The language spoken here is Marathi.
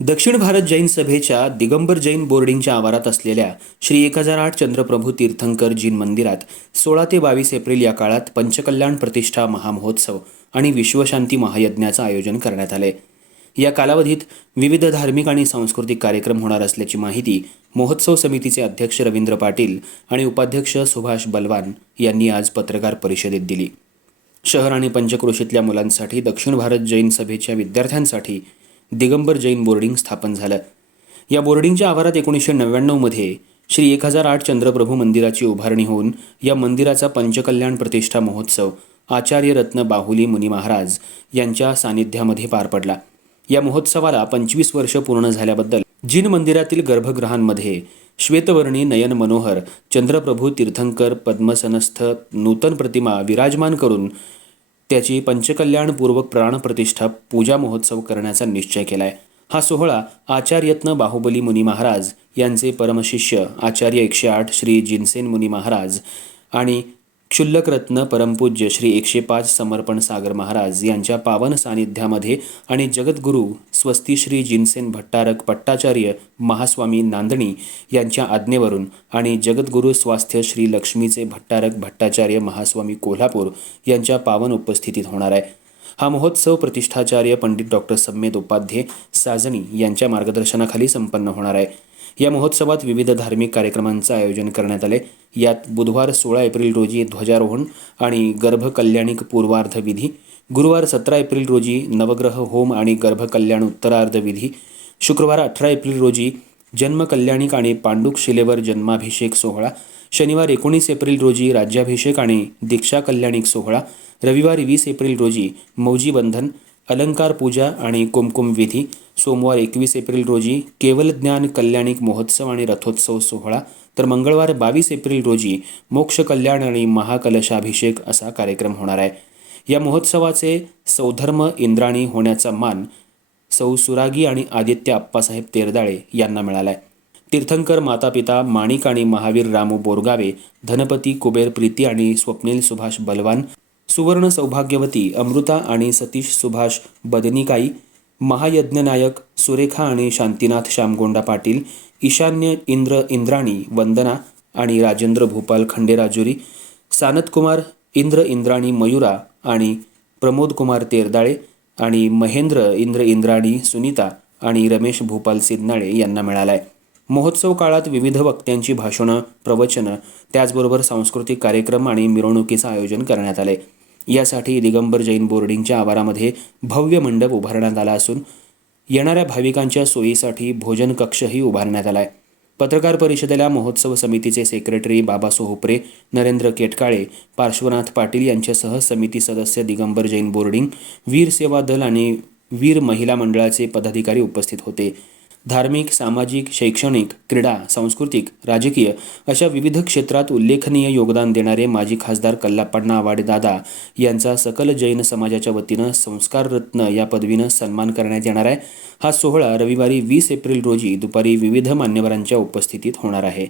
दक्षिण भारत जैन सभेच्या दिगंबर जैन बोर्डिंगच्या आवारात असलेल्या श्री एक हजार आठ चंद्रप्रभू तीर्थंकर जीन मंदिरात सोळा ते बावीस एप्रिल या काळात पंचकल्याण प्रतिष्ठा महामहोत्सव आणि विश्वशांती महायज्ञाचं आयोजन करण्यात आले. या कालावधीत विविध धार्मिक आणि सांस्कृतिक कार्यक्रम होणार असल्याची माहिती महोत्सव समितीचे अध्यक्ष रवींद्र पाटील आणि उपाध्यक्ष सुभाष बलवान यांनी आज पत्रकार परिषदेत दिली. शहर आणि पंचक्रोशीतल्या मुलांसाठी दक्षिण भारत जैन सभेच्या विद्यार्थ्यांसाठी दिगंबर जैन बोर्डिंग स्थापन झालं. या बोर्डिंगच्या आवारात एकोणीसशे नव्याण्णवमध्ये श्री एक हजार आठ चंद्रप्रभू मंदिराची उभारणी होऊन या मंदिराचा पंचकल्याण प्रतिष्ठा महोत्सव आचार्य रत्न बाहुली मुनी महाराज यांच्या सानिध्यामध्ये पार पडला. या महोत्सवाला पंचवीस वर्ष पूर्ण झाल्याबद्दल जिन मंदिरातील गर्भगृहांमध्ये श्वेतवर्णी नयन मनोहर चंद्रप्रभू तीर्थंकर पद्मसनस्थ नूतन प्रतिमा विराजमान करून त्याची पंचकल्याणपूर्वक प्राणप्रतिष्ठा पूजा महोत्सव करण्याचा निश्चय केलाय. हा सोहळा आचार्यत्न बाहुबली मुनी महाराज यांचे परमशिष्य आचार्य एकशे आठ श्री जिनसेन मुनी महाराज आणि क्षुल्लकरत्न परमपूज्य श्री एकशे पाच समर्पण सागर महाराज यांच्या पावन सानिध्यामध्ये आणि जगद्गुरू स्वस्ती श्री जिनसेन भट्टारक पट्टाचार्य महास्वामी नांदणी यांच्या आज्ञेवरून आणि जगद्गुरू स्वास्थ्य श्री लक्ष्मीचे भट्टारक भट्टाचार्य महास्वामी कोल्हापूर यांच्या पावन उपस्थितीत होणार आहे. हा महोत्सव प्रतिष्ठाचार्य पंडित डॉक्टर सम्मेद उपाध्ये साजणी यांच्या मार्गदर्शनाखाली संपन्न होणार आहे. या महोत्सवात विविध धार्मिक कार्यक्रमांचं आयोजन करण्यात आले. यात बुधवार सोळा एप्रिल रोजी ध्वजारोहण आणि गर्भकल्याणिक पूर्वार्ध विधी गुरुवार सतरा एप्रिल रोजी नवग्रह होम आणि गर्भकल्याण उत्तरार्ध विधी शुक्रवार अठरा एप्रिल रोजी जन्मकल्याणिक आणि पांडुक शिलेवर जन्माभिषेक सोहळा शनिवार एकोणीस एप्रिल रोजी राज्याभिषेक आणि दीक्षा कल्याणिक सोहळा रविवारी वीस एप्रिल रोजी मौजी बंधन अलंकार पूजा आणि कुमकुम विधी सोमवार एकवीस एप्रिल रोजी केवल ज्ञान कल्याणिक महोत्सव आणि रथोत्सव सोहळा. तर मंगळवार बावीस एप्रिल रोजी मोक्ष कल्याण आणि महाकलशाभिषेक असा कार्यक्रम होणार आहे. या महोत्सवाचे सौधर्म इंद्राणी होण्याचा मान सौ सुरागी आणि आदित्य आप्पासाहेब तेरदाळे यांना मिळालाय. तीर्थंकर मातापिता माणिक आणि महावीर रामू बोरगावे धनपती कुबेर प्रीती आणि स्वप्नील सुभाष बलवान सुवर्ण सौभाग्यवती अमृता आणि सतीश सुभाष बदनिकाई महायज्ञनायक सुरेखा आणि शांतीनाथ श्यामगोंडा पाटील ईशान्य इंद्र इंद्राणी वंदना आणि राजेंद्र भोपाल खंडेराजुरी सानतकुमार इंद्र इंद्राणी मयुरा आणि प्रमोद कुमार तेरदाळे आणि महेंद्र इंद्र इंद्राणी सुनीता आणि रमेश भोपाल सिद्नाळे यांना मिळालाय. महोत्सव काळात विविध वक्त्यांची भाषणं प्रवचनं त्याचबरोबर सांस्कृतिक कार्यक्रम आणि मिरवणुकीचं आयोजन करण्यात आले यासाठी दिगंबर जैन बोर्डिंगच्या आवारामध्ये भव्य मंडप उभारण्यात आला असून येणाऱ्या भाविकांच्या सोयीसाठी भोजन कक्षही उभारण्यात आला आहे पत्रकार परिषदेला महोत्सव समितीचे सेक्रेटरी बाबा सोहुपरे नरेंद्र केटकाळे पार्श्वनाथ पाटील यांच्यासह समिती सदस्य दिगंबर जैन बोर्डिंग वीर सेवा दल आणि वीर महिला मंडळाचे पदाधिकारी उपस्थित होते. धार्मिक सामाजिक शैक्षणिक क्रीडा सांस्कृतिक राजकीय अशा विविध क्षेत्रात उल्लेखनीय योगदान देणारे माजी खासदार कल्लाप्पण्णा आवाडे दादा यांचा सकल जैन समाजाच्या वतीनं संस्कार रत्न या पदवीनं सन्मान करण्यात येणार आहे. हा सोहळा रविवारी वीस एप्रिल रोजी दुपारी विविध मान्यवरांच्या उपस्थितीत होणार आहे.